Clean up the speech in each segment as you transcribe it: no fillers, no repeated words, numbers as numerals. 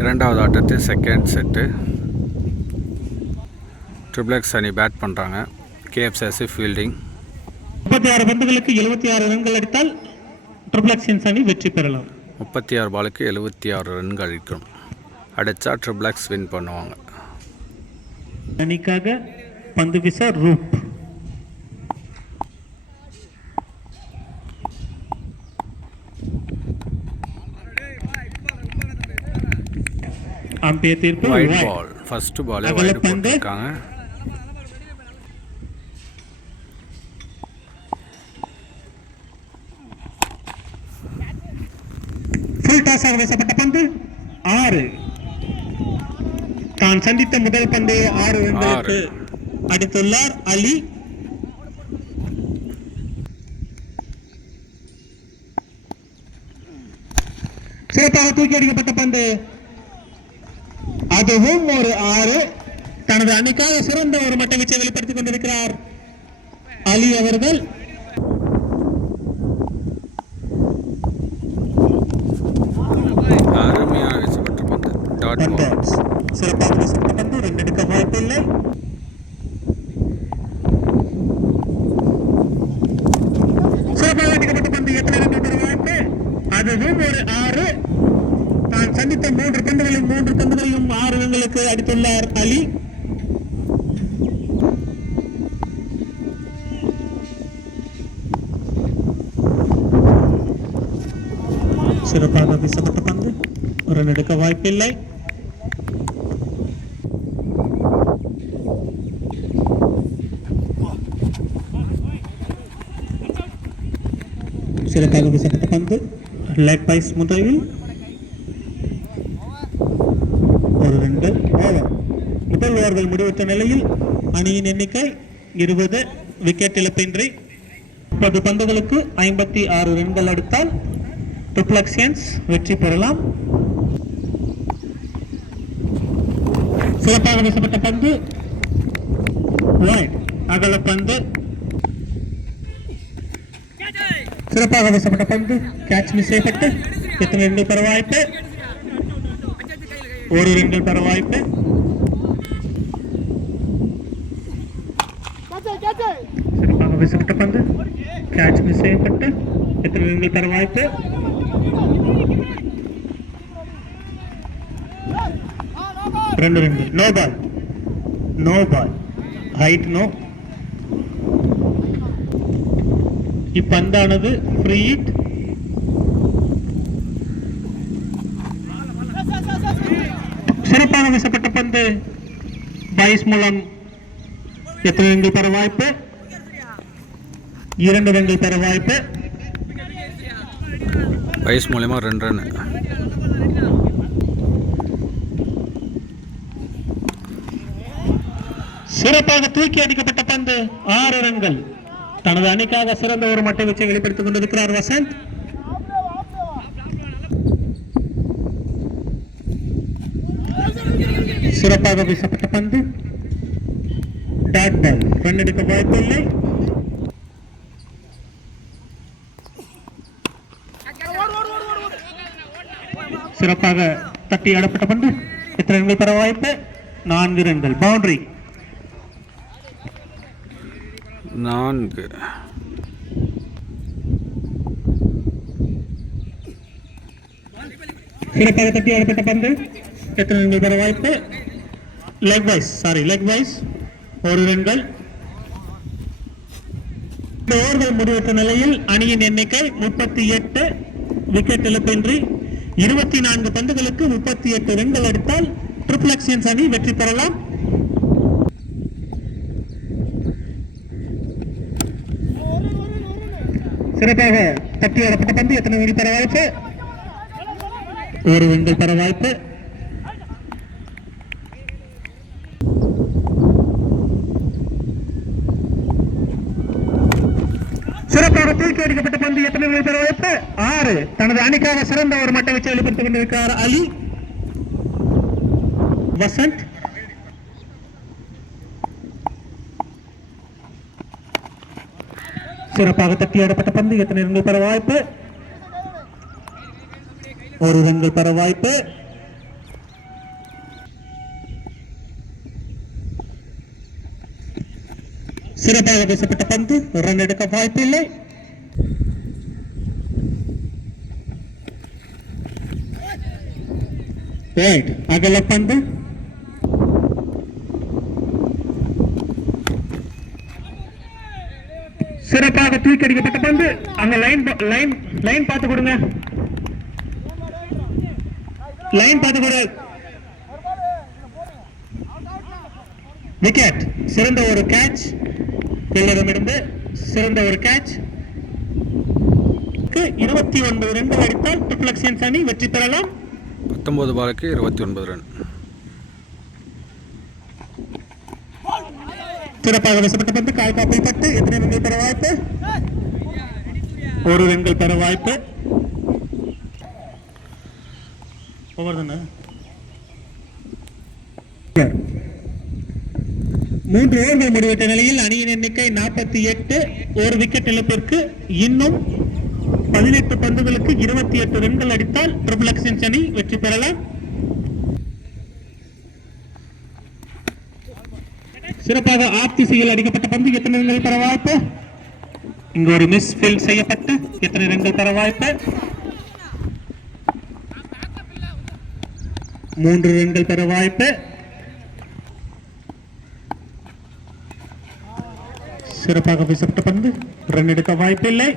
இரண்டாவது ஆட்டத்து second set. Triple X அணி bad பண்ணுறாங்க. கேஎஃப்சிஎஸ்சி ஃபீல்டிங். 36 பந்துகளுக்கு 76 ரன்கள் அடித்தால் ட்ரிபிள் எக்ஸ் அணி வெற்றி பெறலாம். 36 பாலுக்கு 76 ரன்கள் அடிக்கணும். அடித்தா ட்ரிபிள் எக்ஸ் வின் பண்ணுவாங்க. அணிக்காக பந்து வீச ரூப். அம்பையர் தீர்ப்பு வைட் பால். ஃபர்ஸ்ட் பாலே வைட் போட்டுருக்காங்க. ஃபுல் டாஸாக வீசப்பட்ட பந்து 6. தான் சந்தித்த முதல் பந்தை 6 ரன்களுக்கு அடித்துள்ளார் அலி. சிறப்பாக தூக்கி அடிக்கப்பட்ட பந்து, அதுவும் ஒரு 6. தனது அணிக்காக சிறந்த ஒரு மட்ட வீச்சை வெளிப்படுத்திக் கொண்டிருக்கிறார் அலி அவர்கள். அருமையாக வீசப்பட்ட பந்து டாட் பால். சிறப்பாக வீசப்பட்ட பந்து, ரன் எடுக்க வாய்ப்பில்லை. சிறப்பாக அடிக்கப்பட்ட பந்து, எத்தனை ரன் பெற வாய்ப்பு? அதுவும் ஒரு 6. தான் சந்தித்த 3 பந்துகளையும் 6 ரன்களுக்கு அடித்துள்ளார் அலி. சிறப்பாக வீசப்பட்ட பந்து, ரன் எடுக்க வாய்ப்பில்லை. சிறப்பாக வீசப்பட்ட பந்து, லெக் பைஸ் முதலில் ஒரு 2 ஓவர். முதல் ஓவர்கள் முடிவுற்ற நிலையில் அணியின் எண்ணிக்கை 20. விக்கெட் இழப்பின்றி 10 பந்துகளுக்கு 56 ரன்கள் அடித்தால் ட்ரிபிள் எக்ஸ் வெற்றி பெறலாம். சிறப்பாக வீசப்பட்ட பந்து அகல பந்து. சிறப்பாக வீசப்பட்ட பந்து கேட்ச் மிஸ் செய்யப்பட்டு எத்தனை ரன்கள் பெற வாய்ப்பு? 1 ரன்கள் பெற வாய்ப்பு. சிறப்பாக வீசப்பட்ட பந்து கேட்ச் மிஸ் செய்யப்பட்டு எத்தனை ரன்கள் பெற வாய்ப்பு? 2 ரன்கள். No ball. Height no. இப்பந்தானது ஃப்ரீ ஹிட். சிறப்பாக வீசப்பட்ட பந்து பைஸ் மூலம் எத்தனை ரன்கள் பெற வாய்ப்பு? 2 ரன்கள் பெற வாய்ப்பு. பைஸ் மூலமா 2 ரன். சிறப்பாக தூக்கி அடிக்கப்பட்ட பந்து 6 ரன்கள். தனது அணிக்காக சிறந்த ஒரு மட்டை வீச்சை வெளிப்படுத்திக் கொண்டிருக்கிறார் வசந்த். சிறப்பாக வீசப்பட்ட பந்து டாட் பால். ரன் எடுக்க வாய்ப்பில்லை. சிறப்பாக தட்டி ஆடப்பட்ட பந்து எத்தனை ரன்கள் பெற வாய்ப்பு? 4 ரன்கள். பவுண்டரி. 4. சிறப்பாக தட்டி ஆடப்பட்ட பந்து எத்தனை ரன்கள் பெற வாய்ப்பு? லெக் வைஸ் 1 ரன்கள். ஓவர்கள் முடிவற்ற நிலையில் அணியின் எண்ணிக்கை 38. விக்கெட் இழப்பின்றி 24 பந்துகளுக்கு 38 ரன்கள் அடித்தால் ட்ரிபிள் எக்ஸ் அணி வெற்றி பெறலாம். சிறப்பாக தட்டி ஆடப்பட்ட பந்து எத்தனை ரன்கள் பெற வாய்ப்பு? 1 ரன்கள் பெற வாய்ப்பு. சிறப்பாக தூக்கி அடிக்கப்பட்ட பந்து எத்தனை ரன்கள் பெற வாய்ப்பு? 6. தனது அணிக்காக சிறந்த ஒரு மட்டை வீச்சை வெளிப்படுத்திக் கொண்டிருக்கிறார் அலி. வசந்த் சிறப்பாக தட்டியாடப்பட்ட பந்து எத்தனை ரன்கள் பெற வாய்ப்பு? 1 ரன்கள் பெற வாய்ப்பு. சிறப்பாக வீசப்பட்ட பந்து ரன் எடுக்க வாய்ப்பில்லை. அகல பந்து சிறப்பாக தூக்கி அடிக்கப்பட்ட பந்து. அங்க லைன் பார்த்து கொடுங்க, லைன் பார்த்து கொடு. விக்கெட். சிறந்த ஒரு கேட்ச், இருந்து சிறந்த ஒரு கேட்ச். 29 ரன்கள் அடித்தால் ட்ரிபிள் அணி வெற்றி பெறலாம். 19 பாலுக்கு 29 ரன். சிறப்பாக வீசப்பட்ட பந்து கால்காப்பில் பட்டு எத்தனை ரன்கள் பெற வாய்ப்பு? 1 ரன்கள் பெற வாய்ப்பு. ஓவர் தானே? 3 ஓவர்கள் முடிவிட்ட நிலையில் அணியின் எண்ணிக்கை 48. 1 விக்கெட் இழப்பிற்கு இன்னும் 18 பந்துகளுக்கு 28 ரன்கள் அடித்தால் ட்ரிபிள் அணி வெற்றி பெறலாம். சிறப்பாக ஆப் திசையில் அடிக்கப்பட்ட பந்து எத்தனை ரன்கள் பெற வாய்ப்பு? இங்கு ஒரு மிஸ் ஃபீல்ட் செய்யப்பட்டு எத்தனை ரன்கள் பெற வாய்ப்பு? 3 ரன்கள் பெற வாய்ப்பு. சிறப்பாக வீசப்பட்ட பந்து ரன் எடுக்க வாய்ப்பில்லை.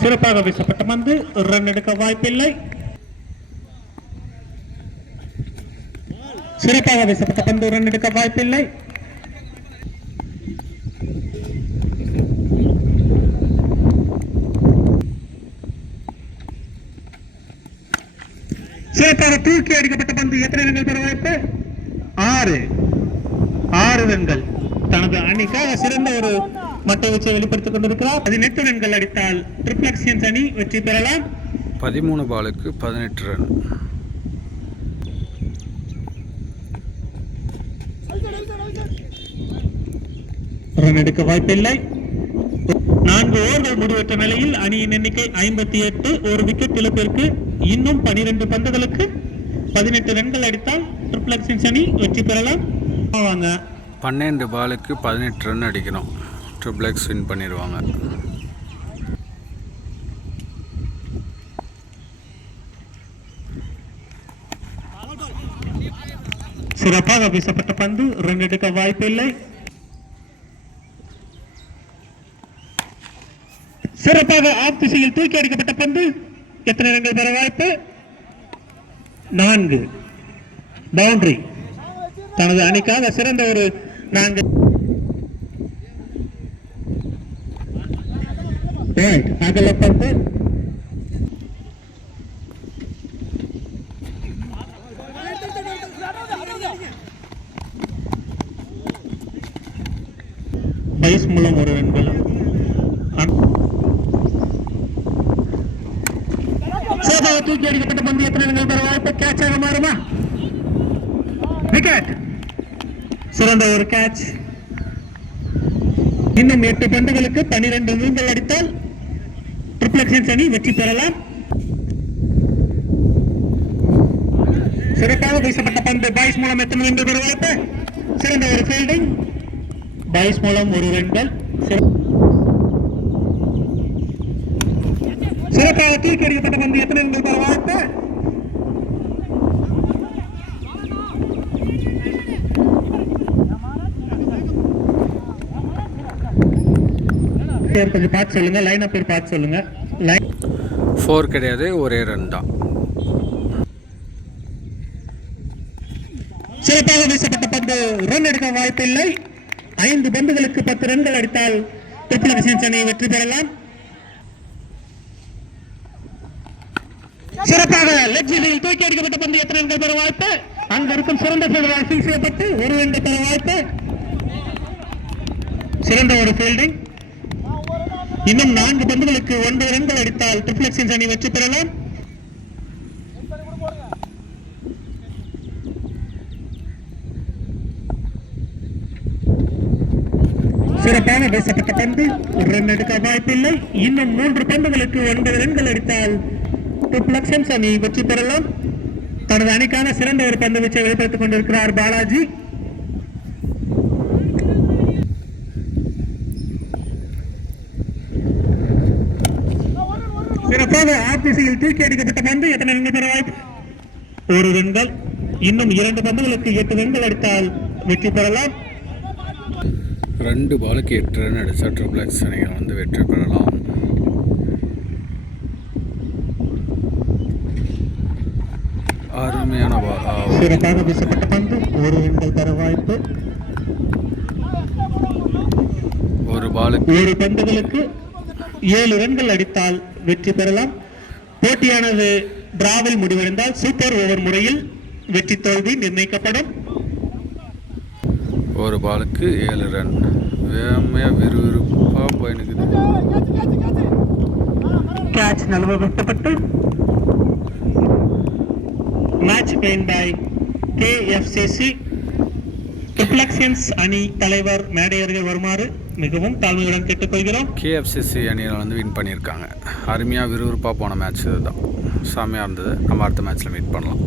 சிறப்பாக வீசப்பட்ட பந்து ரன் எடுக்க வாய்ப்பில்லை. சிறப்பாக வீசப்பட்ட பந்து ரன் எடுக்க வாய்ப்பில்லை. சிறப்பாக தூக்கி அடிக்கப்பட்ட பந்து எத்தனை ரன்கள் பெற வாய்ப்பு? 6 ரன்கள். தனது அணிக்காக சிறந்த ஒரு மட்டை வச்சு வெளிப்படுத்திக் கொண்டிருக்கிறார். 18 ரன்கள் அடித்தால் ட்ரிபிள் அணி வெற்றி பெறலாம். 13 பாலுக்கு 18 ரன். ரன் எடுக்க வாய்ப்பில்லை. 4 ஓவர்கள் முடிவற்ற நிலையில் அணியின் எண்ணிக்கை 58. 1 விக்கெட் இழப்பிற்கு இன்னும் 12 பந்துகளுக்கு 18 ரன்கள் அடித்தால் ட்ரிபிள் அணி வெற்றி பெறலாம். 12 பாலுக்கு 18 ரன் அடிக்கணும். ட்ரிபிள் எக்ஸ் வின் பண்ணிடுவாங்க. சிறப்பாக வீசப்பட்ட பந்து ரன் எடுக்க வாய்ப்பில்லை. சிறப்பாக ஆப் திசையில் தூக்கி அடிக்கப்பட்ட பந்து எத்தனை ரன்கள் பெற வாய்ப்பு? 4. பவுண்டரி. தனது அணிக்காக சிறந்த ஒரு 4 அகல பந்து. பைஸ் மூலம் 1 ரன்கள். தூக்கி அடிக்கப்பட்ட பந்து எத்தனை ரன்கள் பெற வாய்ப்பு? கேட்சாக மாறுமா? விக்கெட். சிறந்த ஒரு கேட்ச். இன்னும் 8 பந்துகளுக்கு 12 ரன்கள் அடித்தால் ட்ரிபிள் அணி வெற்றி பெறலாம். சிறப்பாக வீசப்பட்ட பந்து பாய்ஸ் மூலம் எத்தனை ரன்கள் பெற வாய்ப்பு? சிறந்த ஒரு ஃபீல்டிங். பாய்ஸ் மூலம் 1 ரன்கள். சிறப்பாக தூக்கி அடிக்கப்பட்ட பந்து எத்தனை ரன்கள் பெற வாய்ப்பு? கொஞ்சம் பார்த்து சொல்லுங்க. லைன் பேர் பார்த்து சொல்லுங்க. 4 கிடையாது, ஒரே ரன் தான். சிறப்பாக வீசப்பட்ட பந்து ரன் எடுக்க வாய்ப்பில்லை. 5 பந்துகளுக்கு 10 ரன்கள் அடித்தால் ட்ரிபிள் அணி வெற்றி பெறலாம். சிறப்பாக லெக் சைடில் தூக்கி அடிக்கப்பட்ட பந்து எத்தனை ரன்கள் பெற வாய்ப்பு? அங்க இருக்கும் சிறந்த ஃபீல்டரால் ஃபீல்ட் செய்யப்பட்டு 1 ரன் பெற வாய்ப்பு. சிறந்த ஒரு ஃபீல்டிங். இன்னும் 4 பந்துகளுக்கு 9 ரன்கள் அடித்தால் ட்ரிபிள் அணி வெற்றி பெறலாம். சிறப்பாக வீசப்பட்ட பந்து ரன் எடுக்க வாய்ப்பில்லை. இன்னும் 3 பந்துகளுக்கு 9 ரன்கள் அடித்தால் ட்ரிபிள் அணி வெற்றி பெறலாம். தனது அணிக்கான சிறந்த ஒரு பந்து வீச்சை வெளிப்படுத்திக் கொண்டிருக்கிறார் பாலாஜி. சிறப்பாக ஆப் திசையில் தூக்கி அடிக்கப்பட்ட பந்து எத்தனை ரன்கள் பெற வாய்ப்பு? 1 ரன்கள். இன்னும் 2 பந்துகளுக்கு 8 ரன்கள் அடித்தால் வெற்றி பெறலாம். 2 பாலுக்கு 8 ரன் அடித்தா ட்ரிபிள் எக்ஸ் அணிகள் வந்து வெற்றி பெறலாம். அருமையான சிறப்பாக வீசப்பட்ட பந்து 1 ரன்கள் பெற வாய்ப்பு. 1 பாலுக்கு 7 பந்துகளுக்கு 7 ரன்கள் அடித்தால் வெற்றி பெறலாம். போட்டியானது டிராவில் முடிவடைந்தால் சூப்பர் ஓவர் முறையில் வெற்றி தோல்வி நிர்ணயிக்கப்படும். 1 பாலுக்கு 7 ரன். வேமையாக விறுவிறுப்பாக போயினுக்குது. கேட்ச் நழுவப்பட்டு மேட்ச் பெயின் பை KFCC. ரிஃப்ளெக்ஷன்ஸ் அணி தலைவர் மேடையர்கள் வருமாறு மிகவும் தாழ்மையுடன் கேட்டுக்கொள்கிறோம். KFCC அணியில் வந்து வின் பண்ணியிருக்காங்க. அருமையாக விறுவிறுப்பாக போன மேட்ச் இதுதான். செம்மையாக இருந்தது. நம்ம அடுத்த மேட்ச்சில் மீட் பண்ணலாம்.